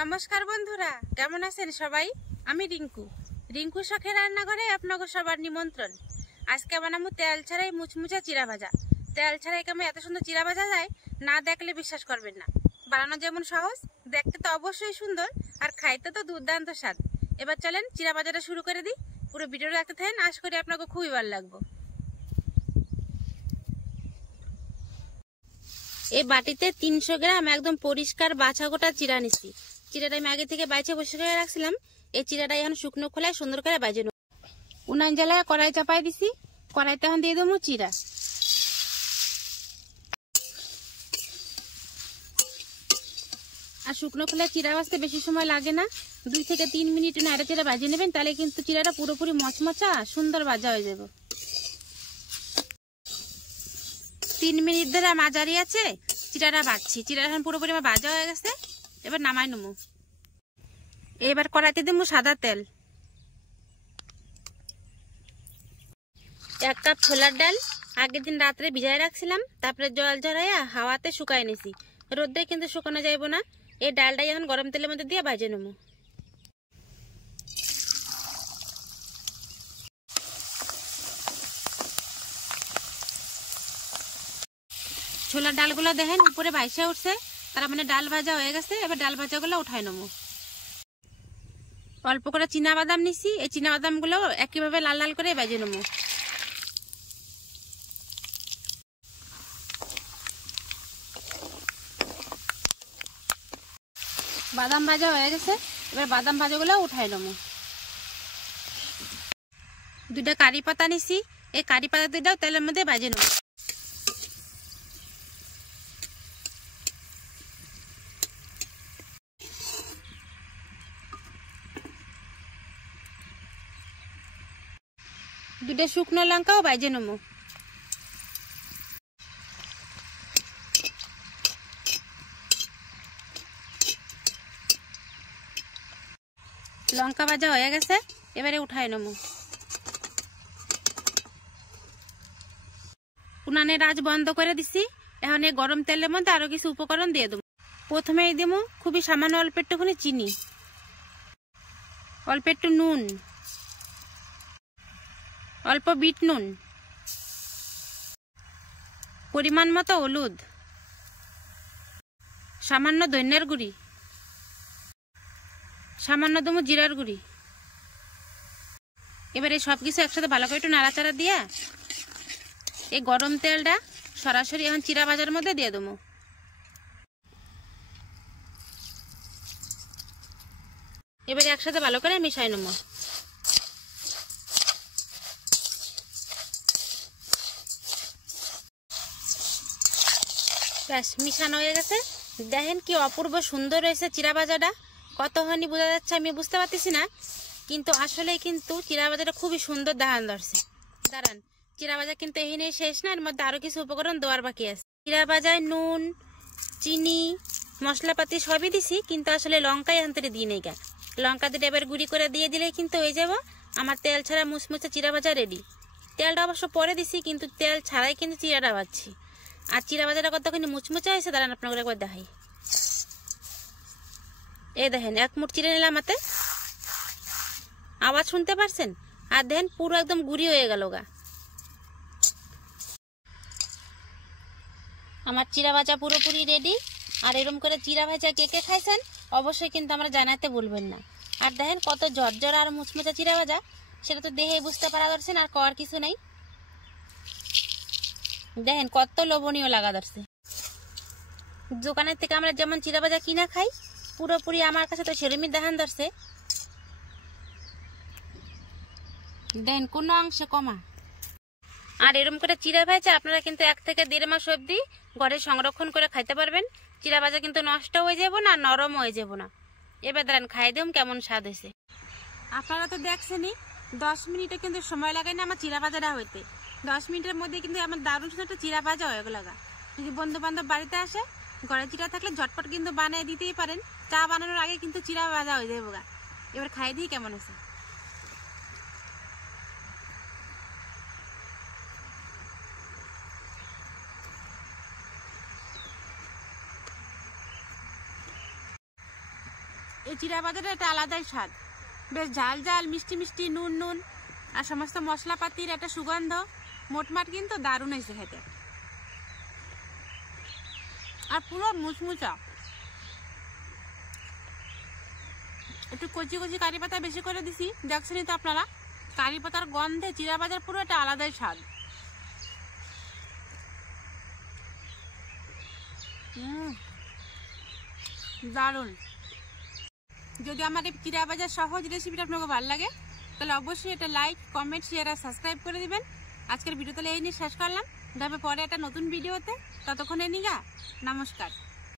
নমস্কার বন্ধুরা, কেমন আছেন সবাই? আমি রিঙ্কু শখের রান্নাঘরে আপনাকে সবার নিমন্ত্রণ। আজকে বানাবো তেল ছাড়াই মুচমুচা চিরা ভাজা। তেল ছাড়াই কেমন এত সুন্দর চিরা ভাজা যায়, না দেখলে বিশ্বাস করবেন না। বানানো যেমন সহজ, দেখতে তো অবশ্যই সুন্দর, আর খাইতে তো দুর্দান্ত স্বাদ। এবার চলেন চিরা ভাজাটা শুরু করে দিই। পুরো ভিডিওটা দেখতে থাকেন, আশা করি আপনাকে খুবই ভালো লাগবে। এই বাটিতে 300 গ্রাম একদম পরিষ্কার বাছা গোটা চিরা নিচ্ছি। চিরাটা আমি আগে থেকে বাইছে বসে করে রাখছিলাম। এই চিরাটা এখন শুকনো খোলায় সুন্দর করে বাজে নেব। উনান জ্বালায় কড়াই চাপাই দিছি। কড়াইতে এখন দিয়ে দেবো চিরা। আর শুকনো খোলায় চিরা ভাজতে বেশি সময় লাগে না, 2 থেকে 3 মিনিট নাড়া চিরা বাজিয়ে নেবেন, তাহলে কিন্তু চিরাটা পুরোপুরি মচমচা সুন্দর ভাজা হয়ে যাবে। 3 মিনিট ধরে মাঝারি আছে চিরাটা বাজছি। চিরাটা এখন পুরোপুরি আমার ভাজা হয়ে গেছে। এবার নামাই নেবো। এবার কড়াইতে দেবো সাদা তেল। 1 কাপ ছোলার ডাল আগের দিন রাত্রে ভিজায় রাখছিলাম, তারপরে জল ঝরাইয়া হাওয়াতে শুকাই নিছি। রোদ্রে কিন্তু শুকানো যাইব না। এই ডালটাই এখন গরম তেলের মধ্যে দিয়ে ভাজে নেবো। ছোলার ডালগুলো দেখেন উপরে ভাইসা উঠছে, তার মানে ডাল ভাজা হয়ে গেছে। এবার ডাল ভাজাগুলো উঠাই নেবো। অল্প করে চীনা বাদাম নিছি, এই চীনা বাদামগুলো একইভাবে লাল লাল করে ভেজে নেবো। বাদাম ভাজা হয়ে গেছে, এবার বাদাম ভাজাগুলো উঠাই নেবো। 2টা কারি পাতা নিছি, এই কারি পাতা 2টাও তেলের মধ্যে ভেজে নেবো। দুটো শুকনো লঙ্কাও ভেজে নেবো। লঙ্কা ভাজা হয়ে গেছে, এবারে উঠাই নেবো। উনানের আঁচ বন্ধ করে দিছি। এখন এই গরম তেলের মধ্যে আরো কিছু উপকরণ দিয়ে দেবো। প্রথমেই দেবো খুবই সামান্য অল্প একটুখানি চিনি, অল্প একটু নুন, অল্প বিট নুন, পরিমাণ মতো হলুদ, সামান্য ধনিয়ার গুঁড়ি, সামান্য দেবো জিরার গুঁড়ি। এবারে সবকিছু একসাথে ভালো করে একটু নাড়াচাড়া দিয়া এই গরম তেলটা সরাসরি এখন চিরা ভাজার মধ্যে দিয়ে দেবো। এবারে একসাথে ভালো করে মিশাই নেবো। ব্যাস মিশানো হয়ে গেছে। দেখেন কি অপূর্ব সুন্দর হয়েছে চিরা ভাজাটা। কতখানি বোঝা যাচ্ছে আমি বুঝতে পারতেছি না, কিন্তু আসলে কিন্তু চিরা ভাজাটা খুবই সুন্দর দেখান ধরছে। দাঁড়ান, চিরা ভাজা কিন্তু এখানে শেষ না, এর মধ্যে আরো কিছু উপকরণ দেওয়ার বাকি আছে। চিরা ভাজায় নুন, চিনি, মশলাপাতি সবই দিছি, কিন্তু আসলে লঙ্কাই আন্তরে দিই নেই গা। লঙ্কা দুটো এবার গুঁড়ি করে দিয়ে দিলে কিন্তু হয়ে যাব আমার তেল ছাড়া মুচমুচে চিরা ভাজা রেডি। তেলটা অবশ্য পরে দিছি, কিন্তু তেল ছাড়াই কিন্তু চিরাটা ভাজছি। আর চিরা ভাজাটা কতখানি মুচমুচে হয়েছে দাঁড়ান আপনাকে একবার দেখাই। এই দেখেন 1 মুঠ চিড়ে নিলাম হাতে, আওয়াজ শুনতে পারছেন? আর দেখেন পুরো একদম গুঁড়ি হয়ে গেল গা। আমার চিরা ভাজা পুরোপুরি রেডি। আর এরকম করে চিরা ভাজা কে কে খাইছেন অবশ্যই কিন্তু আমরা জানাতে ভুলবেন না। আর দেখেন কত ঝরঝর আর মুচমুচা চিরা ভাজা, সেটা তো দেখে বুঝতে পারা যাচ্ছে আর করার কিছু নেই। দেখেন কত লোভনীয় লাগা ধরছে। দোকানের থেকে আমরা যেমন চিরা ভাজা কিনা খাই, পুরোপুরি আমার কাছে তো সেরকমই দেখান ধরছে। দেখেন কোনো অংশে কমা। আর এরকম করে চিরা ভাজা আপনারা কিন্তু 1 থেকে 1.5 মাস অবধি ঘরে সংরক্ষণ করে খাইতে পারবেন। চিরা ভাজা কিন্তু নষ্ট হয়ে যাব না, নরম হয়ে যাব না। এবার দাঁড়ান খাই দিম কেমন স্বাদ হয়েছে। আপনারা তো দেখছেনই 10 মিনিটে কিন্তু সময় লাগে না আমার চিরা ভাজাটা হইতে। 10 মিনিটের মধ্যে কিন্তু আমার দারুণ সুন্দর একটা চিরা ভাজা হয়ে গেল। যদি বন্ধু বান্ধব বাড়িতে আসে, ঘরে চিরা থাকলে ঝটপট কিন্তু বানিয়ে দিতেই পারেন। চা বানানোর আগে কিন্তু চিরা ভাজা হয়ে যাবে। এবার খাই দিই কেমন হয়েছে। এই চিরা বাজারের একটা আলাদাই স্বাদ, বেশ ঝাল ঝাল, মিষ্টি মিষ্টি, নুন নুন, আর সমস্ত মশলাপাতির একটা সুগন্ধ। মোটমাট কিন্তু দারুণ হয়েছে খেতে, আর পুরো মুচমুচা। একটু কচি কচি কারি পাতা বেশি করে দিছি, দেখছেনই তো আপনারা। কারি পাতার গন্ধে চিরা বাজার পুরো একটা আলাদাই স্বাদ। দারুণ। যদি আমার এই চিরা বাজার সহজ রেসিপিটা আপনাকে ভালো লাগে তাহলে অবশ্যই এটা লাইক, কমেন্ট, শেয়ার আর সাবস্ক্রাইব করে দিবেন। আজকের ভিডিও তাহলে এই নিয়ে শেষ করলাম। তবে পরে একটা নতুন ভিডিওতে, ততক্ষণে নিগা নমস্কার।